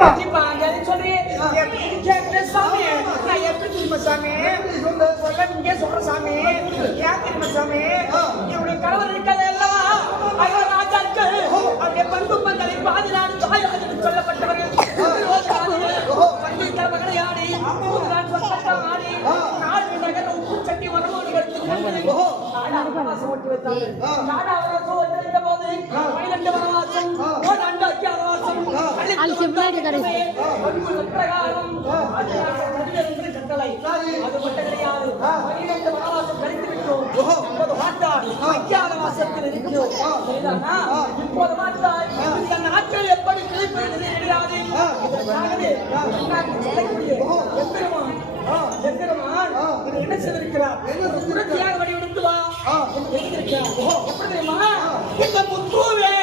சொல்லி கேட்கிற சாமி நான் எப்படி திரும்ப சாமி சொல்ல இங்கே சொல்ற சாமி ஏன் திரும்ப சாமி என்னுடைய கணவர் இருக்கிறது அல்லவா ஐயோ ராஜாக்கு அப்படியே பண்பு பந்தலை பாதி நாடு தாயாதின்னு சொல்லப்பட்டவர்கள் பண்பு தலைமகளை ஆடி ஆடி நாடு நகர உப்பு சட்டி வரமோடி எடுத்து ஓட்டி வைத்தாங்க நாடு அவரசு வந்திருந்த போது 12 வனவாசம் ஒரு அண்டாக்கி அரவாசம் பிரகாரம் கட்டளை அது மட்டும் கிடையாது 12 வனவாசம் கழித்து விட்டோம் இப்போது மாட்டார் ஐக்கியாத வாசத்தில் இருக்கிறோம் சரிதானா இப்போது மாட்டார் இந்த நாட்கள் எப்படி கிழிப்பது கிடையாது இதற்காகவே சொல்லக்கூடிய எம்பெருமான் என்ன செய்திருக்கிறார் புரட்சியாக வடிவெடுத்து வா எழுதியிருக்கிறார் எப்படி தெரியுமா இந்த முத்துவே